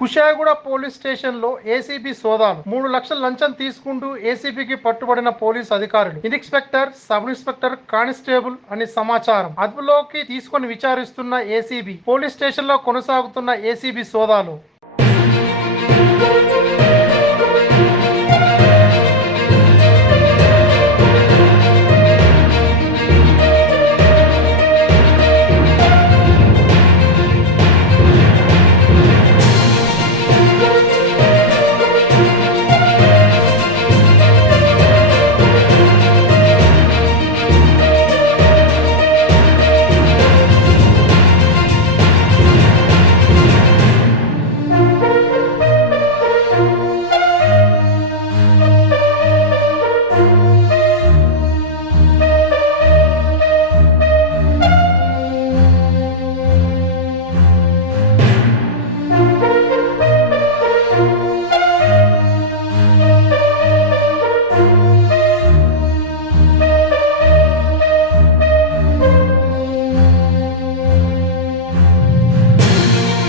Kushaiguda police station లో ACB సోదాలు 3 లక్షల లంచం తీసుకుంటూ ఏసీబీకి పట్టుబడిన పోలీస్ అధికారులు. ఇన్స్పెక్టర్, సబ్ ఇన్స్పెక్టర్, కానిస్టేబుల్ అని సమాచారం. అదుపులోకి తీసుకొని విచారిస్తున్న ఏసీబీ. పోలీస్ స్టేషన్ లో కొనసాగుతున్న ఏసీబీ సోదాలు.